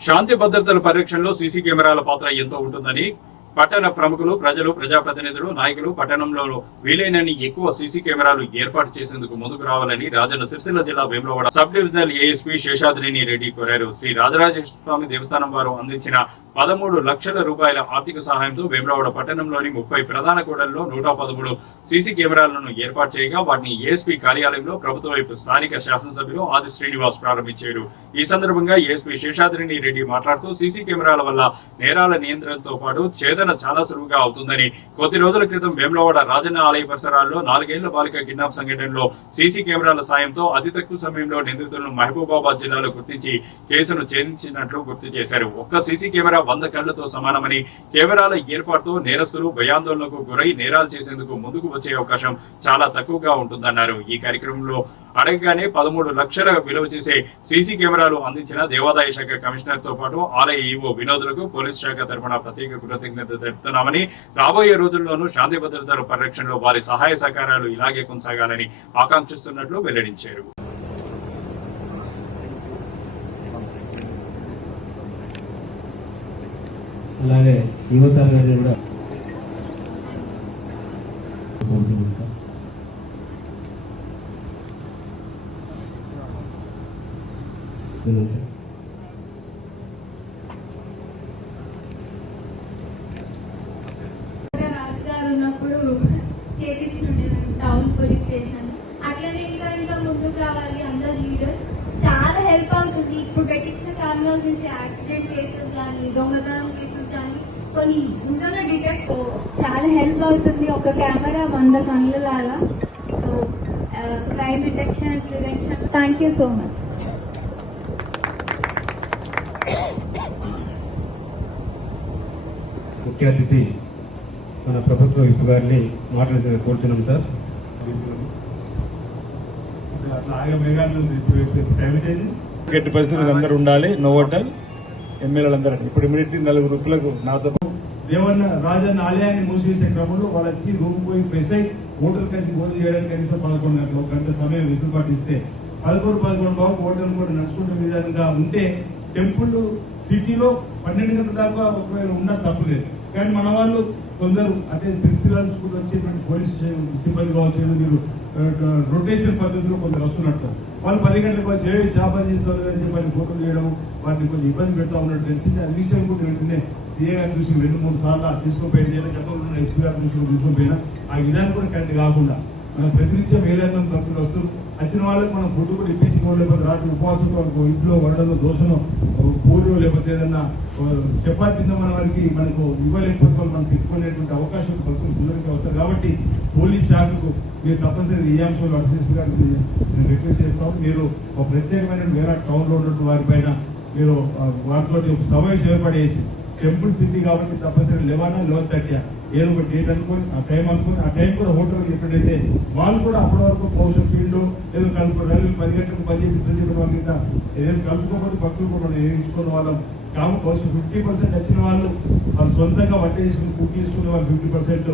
శాంతి భద్రతల పరిరక్షణలో సీసీ కెమెరాల పాత్ర ఎంతో ఉంటుందని పట్టణ ప్రముఖులు ప్రజలు ప్రజాప్రతినిధులు నాయకులు పట్టణంలో వీలైనన్ని ఎక్కువ సీసీ కెమెరాలు ఏర్పాటు చేసేందుకు ముందుకు రావాలని రాజన్న సిరిసిల్ల జిల్లా Vemulawada sub divisional ASP Seshadrini Reddy కోరారు. శ్రీ రాజరాజేశ్వర స్వామి దేవస్థానం వారు అందించిన పదమూడు లక్షల రూపాయల ఆర్థిక సహాయంతో వేములవాడ పట్టణంలోని ముప్పై ప్రధాన కూడల్లో నూట పదమూడు సీసీ కెమెరాలను ఏర్పాటు చేయగా వాటిని ఏఎస్పీ కార్యాలయంలో ప్రభుత్వ వైపు స్థానిక శాసనసభ్యులు ఆది శ్రీనివాస్ ప్రారంభించారు. ఈ సందర్భంగా ఏఎస్పీ శేషాద్రిని రెడ్డి మాట్లాడుతూ సీసీ కెమెరాల వల్ల నేరాల నియంత్రణతో పాటు ఛేదన చాలా సులువుగా అవుతుందని కొద్ది రోజుల క్రితం వేములవాడ రాజన్న ఆలయ పరిసరాల్లో నాలుగేళ్ళ బాలిక కిడ్నాప్ సంఘటనలో సీసీ కెమెరాల సాయంతో అతి తక్కువ సమయంలో నిందితులను మహబూబాబాద్ జిల్లాలో గుర్తించి కేసును ఛేదించినట్లు గుర్తు చేశారు. ఒక్క సీసీ కెమెరా వంద కళ్ళతో సమానమని కెమెరాల ఏర్పాటుతో నేరస్తులు భయాందోళనకు గురై నేరాలు చేసేందుకు ముందుకు వచ్చే అవకాశం చాలా తక్కువగా ఉంటుందన్నారు. ఈ కార్యక్రమంలో అడగగానే పదమూడు లక్షల విలువ చేసే సీసీ కెమెరాలు అందించిన దేవాదాయ శాఖ కమిషనర్తో పాటు ఆలయ ఈవో వినోదులకు పోలీస్ శాఖ తరఫున ప్రత్యేక కృతజ్ఞత తెలుపుతున్నామని రాబోయే రోజుల్లోనూ శాంతి భద్రతల పరిరక్షణలో వారి సహాయ సహకారాలు ఇలాగే కొనసాగాలని ఆకాంక్షిస్తున్నట్లు వెల్లడించారు అలాగే యువత కూడా కోరుతున్నాను సార్. వినండి. ఇంకా రాజుగారు ఉన్నప్పుడు చేపించుండే మేము టౌన్ పోలీస్ స్టేషన్ అట్లనే ఇంకా ఇంకా ముందుకు రావాలి అందరు లీడర్స్ చాలా హెల్ప్ అవుతుంది ఇప్పుడు నుంచి యాక్సిడెంట్ కేసెస్ కానీ దొంగతనం కేసెస్ కానీ కొన్ని నిజంగా డిటెక్ట్ చాలా హెల్ప్ అవుతుంది ఒక కెమెరా వంద కళ్ళ లాగా so crime detection and prevention thank you so much ముఖ్య అతిథి మన ప్రభుత్వ విప్ గారిని మాట్లాడుతూ కోరుతున్నాం సార్. మేఘాలు ప్రైవేటైజ్ గట్టి పరిస్థితులు అందరూ ఉండాలి. నో హోటల్ ఎమ్మెల్యేలందరూ. ఇప్పుడు ఇమీడియట్లీ నలుగురు వృత్తులకు నాతో దేవన్న రాజన్న ఆలయాన్ని మూసివేసే క్రమంలో వాళ్ళు వచ్చి రూమ్ పోయి ఫ్రెష్ అయి హోటల్ కలిసి భోజనం చేయడానికి కనీసం పదకొండు గంటలు ఒక గంట సమయం వెసులుబాటు ఇస్తే పదకొండు పదకొండు బాబు హోటల్ కూడా నడుచుకుంటున్న విధంగా ఉంటే టెంపుల్ సిటీలో పన్నెండు గంటల దాకా ఒకవేళ ఉన్న తప్పులేదు. కానీ మన వాళ్ళు కొందరు అంటే సిరిసిల్ల నుంచి కూడా వచ్చేటువంటి పోలీస్ సిబ్బంది కావచ్చు మీరు రొటేషన్ పద్ధతిలో కొందరు వస్తున్నట్టు. వాళ్ళు పది గంటలకు వచ్చి ఏ శాపం చేస్తారు అని చెప్పి వాళ్ళు ఫోటోలు చేయడం వాటిని కొంచెం ఇబ్బంది పెడతా ఉన్నట్టు తెలిసింది. అది విషయం కూడా వెంటనే సీఏ గారి దృష్టికి రెండు మూడు సార్లు తీసుకుపోయింది చెప్పకుండా ఉన్న ఎస్పీ గారి దృష్టికి తీసుకుపోయినా ఆ విధానం కూడా కరెక్ట్ కాకుండా మన ప్రతినిత్యం ఏదైనా తప్పులు వస్తూ వచ్చిన వాళ్ళకి మనం ఫుడ్ కూడా ఇప్పించుకో లేకపోతే రాత్రి ఉపవాసంతో వాళ్ళకు ఇంట్లో వడలో దోశను పూలు లేకపోతే ఏదన్నా చపాతి చపాతీ మన వారికి మనకు ఇవ్వలేకపోతే వాళ్ళు మనం తెచ్చుకునేటువంటి అవకాశం భక్తులు సుందరంగా వస్తారు కాబట్టి పోలీస్ శాఖకు మీరు తప్పనిసరిగా ఈ అంశంలో అడ్మినిస్ట్రేషన్ గారికి నేను రిక్వెస్ట్ చేస్తాం మీరు ఒక ప్రత్యేకమైన వేరే టౌన్లో ఉన్నటువంటి వారి పైన మీరు ఆ, వారితో ఒక సమావేశం ఏర్పడేసి టెంపుల్ సిటీ కాబట్టి తప్పనిసరి లెవెన్ లెవెన్ థర్టీ ఏదో ఒక డేట్ అనుకుని ఆ టైం అనుకుని ఆ టైం కూడా హోటల్ ఎప్పుడైతే వాళ్ళు కూడా అప్పటి వరకు పౌషం ఫీల్డ్ ఏదో కలుపు పది గంటలకు పని చెప్పిన వాళ్ళ మీద ఏదైనా భక్తులు కూడా మనం వేయించుకున్న వాళ్ళం. కాబట్టి పౌషం ఫిఫ్టీ పర్సెంట్ వచ్చిన వాళ్ళు వాళ్ళు సొంతంగా వంట చేసుకుని కుక్ చేసుకునే వాళ్ళు ఫిఫ్టీ పర్సెంట్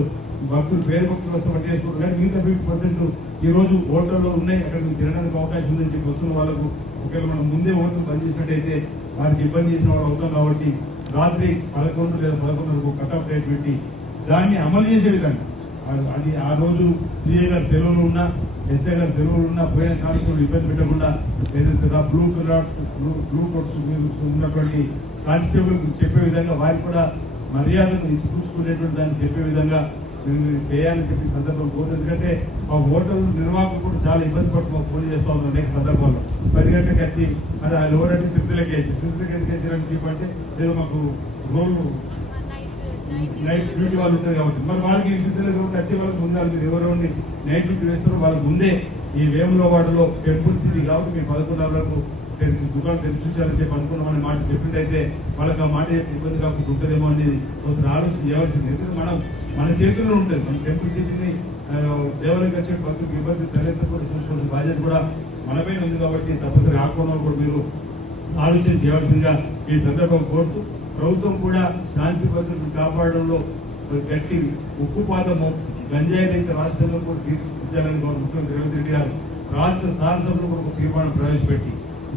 భక్తులు పేద భక్తులు వస్తే వంట చేసుకుంటారు. కానీ మిగతా ఫిఫ్టీ పర్సెంట్ ఈ రోజు హోటల్లో ఉన్నాయి. అక్కడ తినడానికి అవకాశం ఉందని చెప్పి వస్తున్న వాళ్ళకు ఒకవేళ మనం ముందే హోటల్ పని చేసినట్టయితే వారికి ఇబ్బంది చేసిన వాళ్ళు అవుతాం కాబట్టి రాత్రి పదకొండు లేదా పదకొండుకు కట్ ఆఫ్ డేట్ పెట్టి దాన్ని అమలు చేసే విధంగా. అది ఆ రోజు సిఏ గారు సెలవులు ఉన్నా ఎస్ఐ గారు సెలవులు ఉన్నా పోయిన కానిస్టేబుల్ ఇబ్బంది పెట్టకుండా ఏదైతే blue colours blue blue coats ఉన్నటువంటి కానిస్టేబుల్ చెప్పే విధంగా వారికి కూడా మర్యాదను ఇచ్చిపుచ్చుకునేటువంటి దాన్ని చెప్పే విధంగా చేయాలని చెప్పి సందర్భం కోరు ఎందుకంటే ఆ హోటల్ నిర్వాహకులు కూడా చాలా ఇబ్బంది పడుతూ ఫోన్ చేస్తూ ఉన్నారు అనేక సందర్భాల్లో. పది గంటలకు వచ్చి అది ఆ లోడ్ అంటే సిరిసిలకి వేసి సిరిసిలకి ఎందుకు వేసారని చెప్పంటే ఏదో మాకు రోజు నైట్ డ్యూటీ వాళ్ళు ఉంటారు కాబట్టి. మరి వాళ్ళకి ఈ సిద్ధంగా వచ్చే వాళ్ళకి ఉండాలి మీరు ఎవరెవరిని నైట్ డ్యూటీ వేస్తారో వాళ్ళకి ముందే ఈ వేములో వాడలో టెంపుల్ సిటీ కాబట్టి మీరు పదకొండు వరకు తెలిసి దుకాణం తెలిసి చూసారని చెప్పి అనుకున్నామని మాట చెప్పినట్టయితే వాళ్ళకి ఆ మాట చెప్పి ఇబ్బంది కాకుండా ఉంటుందేమో అనేది ఒకసారి ఆలోచన చేయవలసింది. ఎందుకంటే మనం మన చేతుల్లో ఉంటుంది. మన టెంపుల్ సిటీని దేవాలయం వచ్చే భక్తులకు ఇబ్బంది తలెత్తకుండా చూసుకోవాల్సిన బాధ్యత కూడా మనపైన ఉంది కాబట్టి తప్పనిసరి ఆకుండా కూడా మీరు ఆలోచన చేయాల్సిందిగా ఈ సందర్భం కోరుతూ ప్రభుత్వం కూడా శాంతి భద్రతను కాపాడడంలో గట్టి ఉక్కుపాదము గంజాయి రహిత రాష్ట్రంలో కూడా తీర్చిదిద్దాలని గౌరవ ముఖ్యమంత్రి రేవంత్ రెడ్డి గారు రాష్ట్ర శాసనసభలో కూడా ఒక తీర్మానం ప్రవేశపెట్టి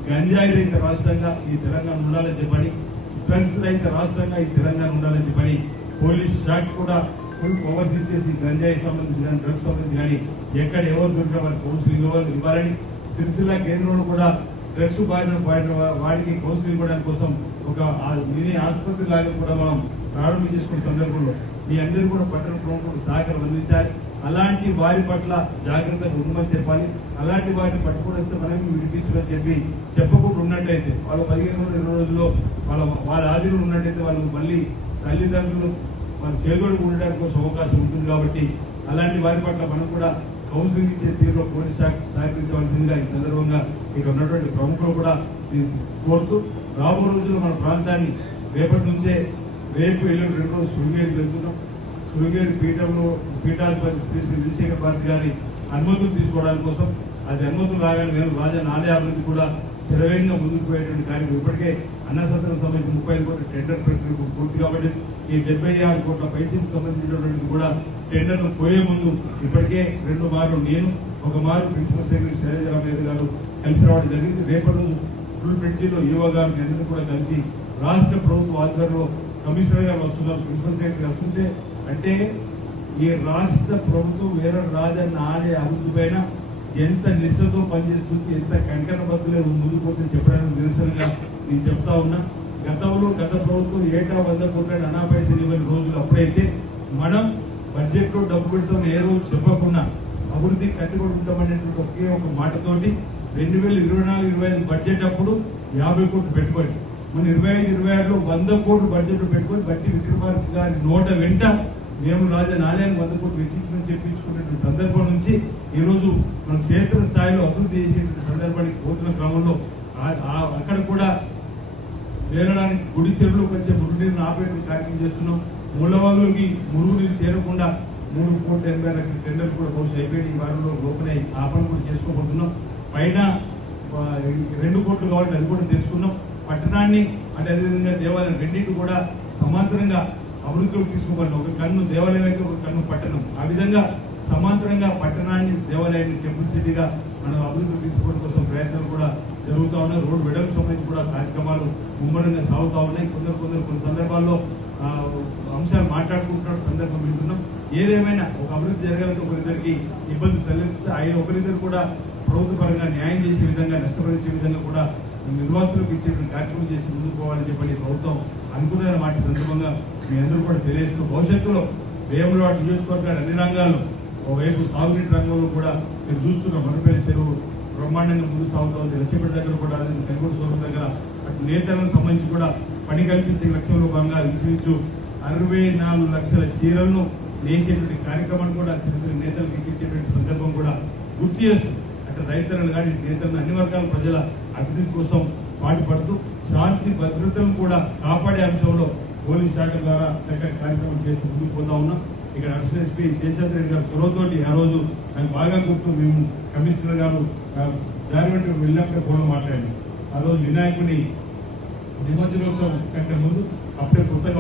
గంజాయి రహిత రాష్ట్రంగా ఈ తెలంగాణ ఉండాలని చెప్పని డ్రగ్స్ రహిత రాష్ట్రంగా ఈ తెలంగాణ ఉండాలని చెప్పని పోలీస్ శాఖ కూడా ఫుల్ పవర్స్ ఇచ్చేసి గంజాయి సంబంధించి కానీ డ్రగ్స్ సంబంధించి కానీ ఎక్కడ ఎవరు దొరికిన వారికి కౌన్సిలింగ్ ఇవ్వాలి ఇవ్వాలని సిరిసిల్ల కేంద్రంలో కూడా డ్రగ్స్ బారిన బారిన వాడికి కౌన్సిలింగ్ ఇవ్వడానికి కోసం ఒక ఆ- మినీ ఆసుపత్రి లాగా కూడా మనం ప్రారంభం చేసుకున్న సందర్భంలో మీ అందరూ కూడా పట్టణ ప్రముఖులు సహకారం అందించాలి. అలాంటి వారి పట్ల జాగ్రత్తగా ఉండమని చెప్పాలి. అలాంటి వారిని పట్టుకొనిస్తే మనం విడిపించమని చెప్పి చెప్పకుండా ఉన్నట్టయితే వాళ్ళు పదిహేను రోజులు ఇరవై రోజుల్లో వాళ్ళ వాళ్ళ ఆదిలో ఉన్నట్టయితే వాళ్ళు మళ్ళీ తల్లిదండ్రులు వాళ్ళ చేదోడు ఉండడానికి కోసం అవకాశం ఉంటుంది కాబట్టి అలాంటి వారి పట్ల మనం కూడా కౌన్సిలింగ్ ఇచ్చే తీరులో పోలీస్ శాఖ సహకరించవలసిందిగా ఈ సందర్భంగా ఇక్కడ ఉన్నటువంటి ప్రముఖులు కూడా ఇది కోరుతూ రాబో రోజుల్లో మన ప్రాంతాన్ని రేపటి నుంచే రేపు ఎల్లుండి రెండు రోజులు శృంగేరికి వెళ్తున్నాం శృంగేరి పీఠంలో పీఠాధిపతి శ్రీ శ్రీ విజయశేఖర భారతి గారి అనుమతులు తీసుకోవడానికి కోసం అది అనుమతులు రాగానే మేము రాజా ఆలయ అభివృద్ధి కూడా శరవేగంగా ముందుకు పోయేటువంటి కార్యక్రమం ఇప్పటికే అన్న సత్రం సంబంధించి ముప్పై ఐదు కోట్ల టెండర్ ప్రక్రియ పూర్తి కాబట్టి ఈ డెబ్బై ఆరు కోట్ల పైసలకు సంబంధించినటువంటి కూడా టెండర్లు పోయే ముందు ఇప్పటికే రెండు మార్లు నేను ఒక మారు ప్రిన్సిపల్ సెక్రటరీ శైలజరామయ్య గారు కలిసి రావడం జరిగింది. రేపటి ఫుల్ బ్రిడ్జిలో యువ అందరూ కూడా కలిసి రాష్ట్ర ప్రభుత్వ ఆధ్వర్యంలో కమిషనర్ గారు వస్తున్నారు ప్రిన్సిపల్ సెక్రటరీ వస్తుంటే అంటే ఈ రాష్ట్ర ప్రభుత్వం వేరే రాజన్న ఆలయ అభివృద్ధి పైన ఎంత నిష్ఠతో పనిచేస్తుంది ఎంత కంకణ బద్దులే ముందుకు పోతుంది చెప్పడానికి నిరసనగా నేను చెప్తా ఉన్నా. గతంలో గత ప్రభుత్వం ఏటా వంద కోట్ల అనా పైసలు ఇవ్వని రోజులు అప్పుడైతే మనం బడ్జెట్లో డబ్బు పెడతాం ఏ రోజు చెప్పకుండా అభివృద్ధి కట్టుబడి ఉంటామనేటువంటి ఒకే ఒక మాటతోటి రెండు వేల ఇరవై నాలుగు ఇరవై ఐదు బడ్జెట్ అప్పుడు యాభై కోట్లు పెట్టుబడి మన ఇరవై ఐదు ఇరవై ఆరులో వంద కోట్లు బడ్జెట్ పెట్టుకొని బట్టి విక్రమార్క గారి నోట వెంట మేము రాజా నారాయణ వంద కోట్లు వెచ్చించమని చెప్పించుకున్నటువంటి సందర్భం నుంచి ఈరోజు మనం క్షేత్ర స్థాయిలో అభివృద్ధి చేసేటువంటి సందర్భానికి పోతున్న క్రమంలో అక్కడ కూడా వేరడానికి గుడి చెరువులోకి వచ్చే మురుగు నీరుని ఆపేటువంటి కార్యక్రమం చేస్తున్నాం. మూలవాగులకి మురుగు నీరు చేరకుండా మూడు కోట్ల ఎనభై లక్షల టెండర్లు కూడా బహుశా అయిపోయి ఈ వారంలో లోపలే ఆపణ కూడా చేసుకోబోతున్నాం. పైన రెండు కోట్లు కాబట్టి అది కూడా తెలుసుకున్నాం. పట్టణాన్ని అంటే అదేవిధంగా దేవాలయం రెండింటి కూడా సమాంతరంగా అభివృద్ధిలోకి తీసుకోవాలి ఒక కన్ను దేవాలయం అయితే ఒక కన్ను పట్టణం. ఆ విధంగా సమాంతరంగా పట్టణాన్ని దేవాలయాన్ని టెంపుల్ సిటీగా మనం అభివృద్ధి తీసుకోవడం కోసం ప్రయత్నాలు కూడా జరుగుతూ ఉన్నాయి. రోడ్డు వెడల్పు సంబంధించి కూడా కార్యక్రమాలు ముమ్మరంగా సాగుతూ ఉన్నాయి. కొందరు కొందరు కొన్ని సందర్భాల్లో అంశాలు మాట్లాడుకుంటున్న సందర్భం వింటున్నాం. ఏదేమైనా ఒక అభివృద్ధి జరగాలంటే ఒకరిద్దరికి ఇబ్బంది తలెత్తితే ఆయన ఒకరిద్దరు కూడా ప్రభుత్వ పరంగా న్యాయం చేసే విధంగా నష్టపరిచే విధంగా కూడా నిర్వాసులకు ఇచ్చేటువంటి కార్యక్రమం చేసి ముందుకు పోవాలని చెప్పని ప్రభుత్వం అనుకున్న మాట సందర్భంగా మీ అందరూ కూడా తెలియజేస్తూ భవిష్యత్తులో వేములవాడ నియోజకవర్గాలు అన్ని రంగాల్లో ఒకవైపు సాగునీటి రంగంలో కూడా మీరు చూస్తున్న మనపేరు చెరువు బ్రహ్మాండంగా ముందు సాగుతుంది. లక్ష్యపేట దగ్గర కూడా తెలుగు సోదరు దగ్గర అటు నేతలకు సంబంధించి కూడా పని కల్పించే లక్ష్యంలో భాగంగా ఇంచుమించు అరవై నాలుగు లక్షల చీరలను నేసేటువంటి కార్యక్రమాన్ని కూడా సిరిసిరి నేతలకు ఎక్కించేటువంటి సందర్భం కూడా గుర్తు చేస్తూ అటు రైతులను కానీ నేతలను అన్ని వర్గాల ప్రజల అభివృద్ధి కోసం పాటుపడుతూ శాంతి భద్రతను కూడా కాపాడే అంశంలో పోలీస్ శాఖ ద్వారా చక్కటి కార్యక్రమం చేసి ముందుకు పోతా ఉన్నాం. ఇక్కడ అడిషనల్ ఎస్పీ శేషాద్రి రెడ్డి గారు చొరవతోటి ఆ రోజు నాకు బాగా గుర్తు మేము కమిషనర్ గారు దారి వెళ్ళినప్పుడే కూడా మాట్లాడి ఆ రోజు వినాయకుని నిమజ్జనోత్సవం కంటే ముందు అప్పుడే కొత్తగా